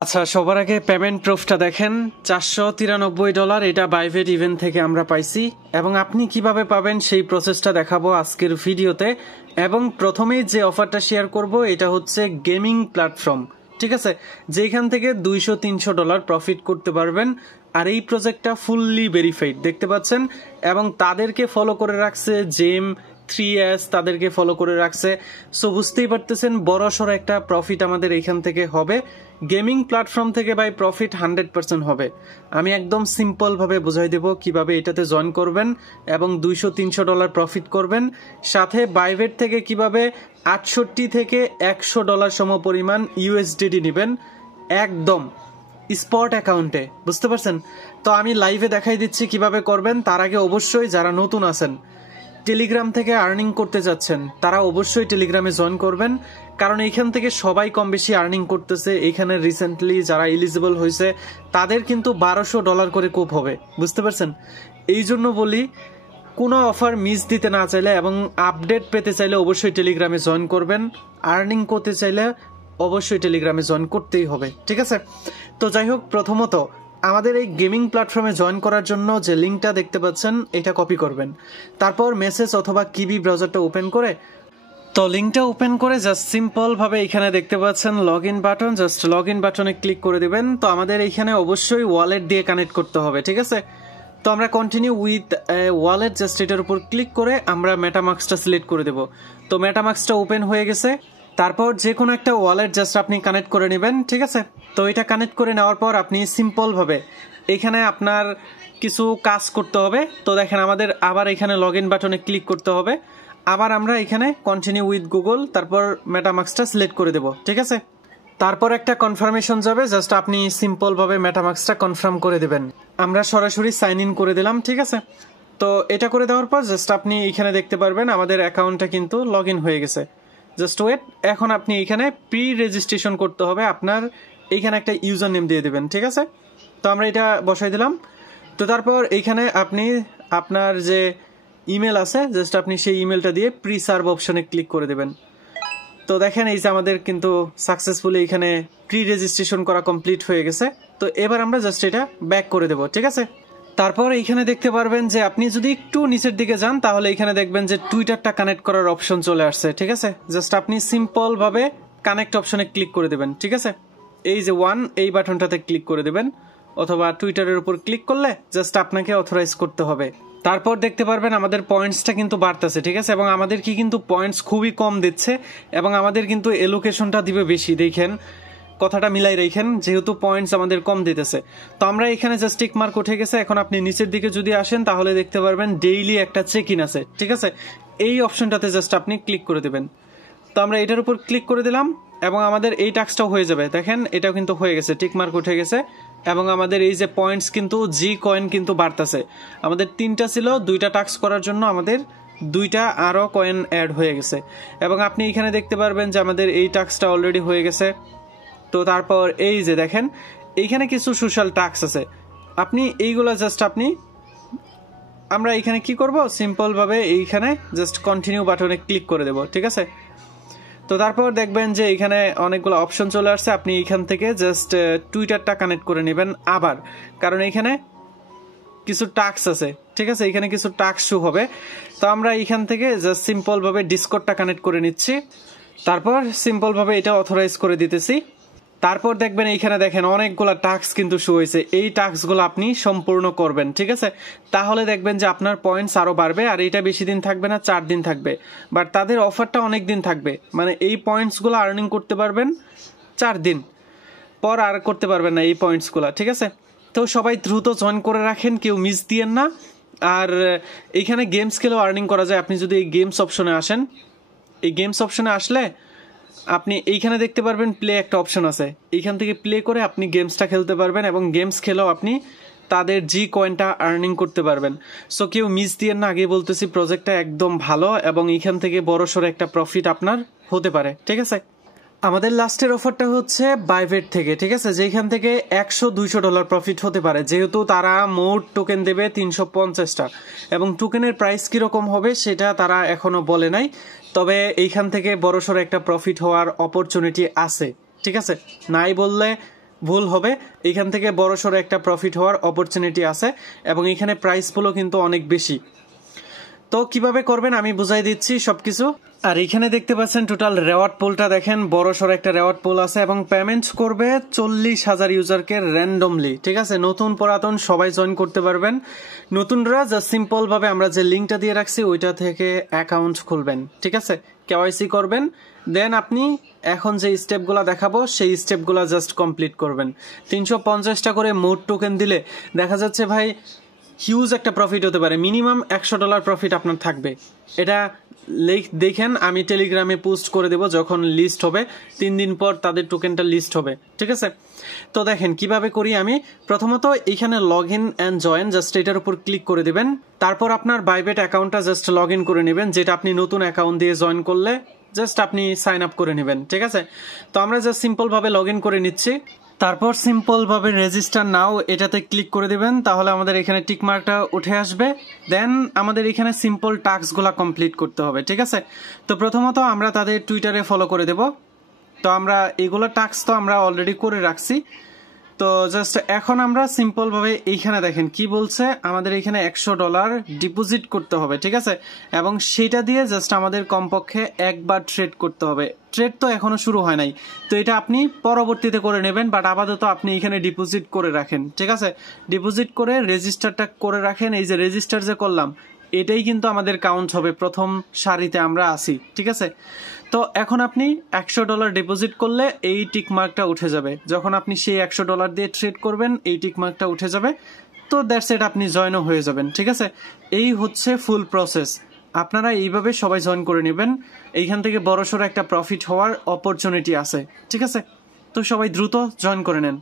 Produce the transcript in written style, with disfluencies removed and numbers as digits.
আচ্ছা, সবার আগে পেমেন্ট প্রুফটা দেখেন। $493 এটা বাইভেট ইভেন্ট থেকে আমরা পাইছি, এবং আপনি কিভাবে পাবেন সেই প্রসেসটা দেখাবো আজকের ভিডিওতে। এবং প্রথমেই যে অফারটা শেয়ার করব এটা হচ্ছে গেমিং প্ল্যাটফর্ম, ঠিক আছে, যেখান থেকে $200-300 প্রফিট করতে পারবেন। আর এই প্রজেক্টটা ফুললি ভেরিফাইড দেখতে পাচ্ছেন, এবং তাদেরকে ফলো করে রাখছে জেম 3S, তাদেরকে ফলো করে রাখছে। সো বুঝতেই পারতেছেন বড়সড় একটা প্রফিট আমাদের এইখান থেকে হবে। গেমিং প্ল্যাটফর্ম থেকে ভাই প্রফিট 100% হবে। আমি একদম সিম্পল ভাবে বুঝাই দেব কিভাবে এটাতে জয়েন করবেন এবং $200-300 প্রফিট করবেন। সাথে বাইভেট থেকে কিভাবে 68 থেকে $100 সম পরিমাণ ইউএসডিটি নেবেন একদম স্পট অ্যাকাউন্টে, বুঝতে পারছেন? তো আমি লাইভে দেখাই দিচ্ছি কিভাবে করবেন। তার আগে অবশ্যই যারা নতুন আছেন, টেলিগ্রাম থেকে আর্নিং করতে যাচ্ছেন, তারা অবশ্যই টেলিগ্রামে জয়েন করবেন, কারণ এইখান থেকে সবাই কম বেশি আর্নিং করতেছে। এখানে রিসেন্টলি যারা এলিজিবল হয়েছে তাদের কিন্তু $1200 করে কুপ হবে, বুঝতে পারছেন? এই জন্য বলি, কোনো অফার মিস দিতে না চাইলে এবং আপডেট পেতে চাইলে অবশ্যই টেলিগ্রামে জয়েন করবেন। আর্নিং করতে চাইলে অবশ্যই টেলিগ্রামে জয়েন করতেই হবে, ঠিক আছে? তো যাই হোক, প্রথমত আমাদের এই গেমিং প্ল্যাটফর্মে জয়েন করার জন্য যে লিঙ্কটা দেখতে পাচ্ছেন এটা কপি করবেন। তারপর মেসেজ অথবা কিবি ব্রাউজারটা ওপেন করে, তো লিঙ্কটা ওপেন করে জাস্ট সিম্পল ভাবে এখানে দেখতে পাচ্ছেন log in button, just log in বাটনে ক্লিক করে দিবেন। তো আমাদের এইখানে অবশ্যই ওয়ালেট দিয়ে কানেক্ট করতে হবে, ঠিক আছে? তো আমরা কন্টিনিউ উইথ ওয়ালেট, জাস্ট এটার উপর ক্লিক করে আমরা মেটামাস্কটা সিলেক্ট করে দেব। তো মেটামাস্কটা ওপেন হয়ে গেছে। তারপর যে কোনো একটা ওয়ালেট জাস্ট আপনি কানেক্ট করে নেবেন, ঠিক আছে? তো এটা কানেক্ট করে নেওয়ার পর আপনি সিম্পল ভাবে এখানে আপনার কিছু কাজ করতে হবে। তো দেখেন আমাদের আবার এখানে লগ ইন বাটনে ক্লিক করতে হবে। আবার আমরা এখানে কন্টিনিউ উইথ গুগল, তারপর মেটামাস্কটা সিলেক্ট করে দেব, ঠিক আছে? তারপর একটা কনফার্মেশন যাবে, জাস্ট আপনি সিম্পল ভাবে মেটামাস্কটা কনফার্ম করে দেবেন। আমরা সরাসরি সাইন ইন করে দিলাম, ঠিক আছে? তো এটা করে দেওয়ার পর জাস্ট আপনি এখানে দেখতে পারবেন আমাদের অ্যাকাউন্টটা কিন্তু লগ ইন হয়ে গেছে। জাস্ট ওয়েট, এখন আপনি এখানে প্রি রেজিস্ট্রেশন করতে হবে। আপনার এইখানে একটা ইউজার নেম দিয়ে দেবেন, ঠিক আছে? তো আমরা এটা বসাই দিলাম। তো তারপর এইখানে আপনি আপনার যে ইমেল আছে, জাস্ট আপনি সেই ইমেলটা দিয়ে প্রি সার্ভ অপশনে ক্লিক করে দেবেন। তো দেখেন এই যে আমাদের কিন্তু সাকসেসফুলি এখানে প্রি রেজিস্ট্রেশন করা কমপ্লিট হয়ে গেছে। তো এবার আমরা জাস্ট এটা ব্যাক করে দেব, ঠিক আছে? তারপর এইখানে দেখতে পারবেন যে আপনি যদি একটু নিচের দিকে যান তাহলে এখানে দেখবেন যে টুইটারটা কানেক্ট করার অপশন চলে আসছে, ঠিক আছে? জাস্ট আপনি সিম্পল ভাবে কানেক্ট অপশনে ক্লিক করে দেবেন, ঠিক আছে? এই যে এই বাটনটাতে ক্লিক করে দেবেন, অথবা টুইটারের উপর ক্লিক করলে জাস্ট আপনাকে অথরাইজ করতে হবে। তারপর দেখতে পারবেন আমাদের পয়েন্টসটা কিন্তু বাড়তেছে, ঠিক আছে? এবং আমাদের কি কিন্তু পয়েন্টস খুবই কম দিচ্ছে, এবং আমাদের কিন্তু এলোকেশনটা দিবে বেশি। দেখেন, কথাটা মিলাই রাখেন, যেহেতু পয়েন্টস আমাদের কম দিতেছে। তো আমরা এখানে জাস্ট টিক মার্ক উঠে গেছে। এখন আপনি নিচের দিকে যদি আসেন তাহলে দেখতে পারবেন ডেইলি একটা চেক ইন আছে, ঠিক আছে? এই অপশনটাতে জাস্ট আপনি ক্লিক করে দেবেন। তো আমরা এটার উপর ক্লিক করে দিলাম এবং আমাদের এই টাস্কটাও হয়ে যাবে। দেখেন এটাও কিন্তু হয়ে গেছে, টিক মার্ক উঠে গেছে, এবং আমাদের এই যে পয়েন্টস কিন্তু জি কয়েন কিন্তু বাড়তেছে। আমাদের 3টা ছিল, 2টা টাস্ক করার জন্য আমাদের 2টা আরো কয়েন অ্যাড হয়ে গেছে। এবং আপনি এখানে দেখতে পারবেন যে আমাদের এই টাস্কটা অলরেডি হয়ে গেছে। তো তারপর এই যে দেখেন এইখানে কিছু সোশ্যাল টাস্ক আছে, আপনি এইগুলা জাস্ট আমরা এখানে কি করব, সিম্পল ভাবে এইখানে জাস্ট কন্টিনিউ বাটনে ক্লিক করে দেব, ঠিক আছে? তো তারপর দেখবেন যে এখানে অনেকগুলো অপশন চলে আসছে। আপনি এখান থেকে জাস্ট টুইটারটা কানেক্ট করে নেবেন আবার, কারণ এখানে কিছু টাস্ক আছে, ঠিক আছে? এখানে কিছু টাস্ক শো হবে। তো আমরা এখান থেকে জাস্ট সিম্পল ভাবে ডিসকর্ডটা কানেক্ট করে নিচ্ছি, তারপর সিম্পল ভাবে এটা অথরাইজ করে দিতেছি। তারপর দেখবেন এইখানে দেখেন অনেকগুলা টাস্ক কিন্তু শো হয়েছে। এই টাস্কগুলো আপনি সম্পূর্ণ করবেন, ঠিক আছে? তাহলে দেখবেন যে আপনার পয়েন্টস আরো বাড়বে। আর এটা বেশি দিন থাকবে না, 4 দিন থাকবে, বাট তাদের অফারটা অনেক দিন থাকবে। মানে এই পয়েন্টসগুলো আর্নিং করতে পারবেন 4 দিন পর, আর করতে পারবেন না এই পয়েন্টসগুলো, ঠিক আছে? তো সবাই দ্রুত জয়েন করে রাখেন, কেউ মিস দিয়েন না। আর এইখানে গেমস খেলেও আর্নিং করা যায়। আপনি যদি এই গেমস অপশনে আসেন, এই গেমস অপশনে আসলে আপনি এইখানে দেখতে পারবেন প্লে একটা অপশন আছে। এইখান থেকে প্লে করে আপনি গেমসটা খেলতে পারবেন, এবং গেমস খেলেও আপনি তাদের জি কয়েনটা আর্নিং করতে পারবেন। সো কেউ মিস দিয়ে না, আগে বলতেছি প্রজেক্টটা একদম ভালো, এবং এইখান থেকে বড়সড় একটা প্রফিট আপনার হতে পারে, ঠিক আছে? আমাদের লাস্টের অফারটা হচ্ছে বাইভেট থেকে, ঠিক আছে? যেখান থেকে $100-200 প্রফিট হতে পারে, যেহেতু তারা মোট টোকেন দেবে 350টা, এবং টোকেনের প্রাইস কিরকম হবে সেটা তারা এখনো বলে নাই। তবে এইখান থেকে বড়সড় একটা প্রফিট হওয়ার অপরচুনিটি আছে, ঠিক আছে? নাই বললে ভুল হবে, এখান থেকে বড়সড় একটা প্রফিট হওয়ার অপরচুনিটি আছে এবং এখানে প্রাইস পুলও কিন্তু অনেক বেশি। তো কিভাবে করবেন আমি বুঝাই দিচ্ছি সবকিছু। আর এখানে দেখতে পাচ্ছেন টোটাল রেওয়ার্ড পুলটা দেখেন, বড়সড় একটা রেওয়ার্ড পুল আছে এবং পেমেন্ট করবে 40,000 ইউজারকে র্যান্ডমলি। ঠিক আছে, নতুন পুরাতন সবাই জয়েন করতে পারবেন। নতুনরা জাস্ট সিম্পল ভাবে আমরা যে লিঙ্কটা দিয়ে রাখছি ওইটা থেকে অ্যাকাউন্ট খুলবেন। ঠিক আছে, কেওয়াইসি করবেন, দেন আপনি এখন যে স্টেপগুলো দেখাবো সেই স্টেপগুলো জাস্ট কমপ্লিট করবেন। 350টা করে মোট টোকেন দিলে দেখা যাচ্ছে ভাই হিউজ একটা প্রফিট হতে পারে, মিনিমাম $100 প্রফিট আপনার থাকবে। এটা দেখেন, আমি টেলিগ্রামে পোস্ট করে দেব যখন লিস্ট হবে, 3 দিন পর তাদের টোকেনটা লিস্ট হবে। ঠিক আছে, তো দেখেন কিভাবে করি আমি। প্রথমত এখানে log in and join, just এটার উপর ক্লিক করে দিবেন। তারপর আপনার বাইবেট অ্যাকাউন্টটা জাস্ট লগ ইন করে নেবেন, যেটা আপনি নতুন অ্যাকাউন্ট দিয়ে জয়েন করলে জাস্ট আপনি সাইন আপ করে নেবেন। ঠিক আছে, তো আমরা জাস্ট সিম্পল ভাবে লগ ইন করে নিচ্ছি। তারপর সিম্পল ভাবে রেজিস্টার নাও এটাতে ক্লিক করে দিবেন, তাহলে আমাদের এখানে টিক মার্কটা উঠে আসবে। দেন আমাদের এখানে সিম্পল টাস্কগুলো কমপ্লিট করতে হবে। ঠিক আছে, তো প্রথমত আমরা তাদের টুইটারে ফলো করে দেব। তো আমরা এগুলো টাস্ক তো আমরা অলরেডি করে রাখছি। তো জাস্ট এখন আমরা সিম্পল ভাবে এইখানে দেখেন কি বলছে, আমাদের এখানে $100 ডিপোজিট করতে হবে। ঠিক আছে, এবং সেটা দিয়ে জাস্ট আমাদের কমপক্ষে একবার ট্রেড করতে হবে। ট্রেড তো এখনো শুরু হয় নাই, তো এটা আপনি পরবর্তীতে করে নেবেন, বাট আপাতত আপনি এখানে ডিপোজিট করে রাখেন। ঠিক আছে, ডিপোজিট করে রেজিস্টারটা করে রাখেন। এই যে রেজিস্টার যে করলাম এটাই কিন্তু আমাদের কাউন্ট হবে, প্রথম সারিতে আমরা আসি। ঠিক আছে, তো এখন আপনি $100 ডিপোজিট করলে এই টিক মার্কটা উঠে যাবে। যখন আপনি সেই $100 দিয়ে ট্রেড করবেন এই টিক মার্কটা উঠে যাবে। তো দ্যাটস ইট, আপনি জয়েনও হয়ে যাবেন। ঠিক আছে, এই হচ্ছে ফুল প্রসেস। আপনারা এইভাবে সবাই জয়েন করে নেবেন, এইখান থেকে বড়সড় একটা প্রফিট হওয়ার অপরচুনিটি আছে। ঠিক আছে, তো সবাই দ্রুত জয়েন করে নেন।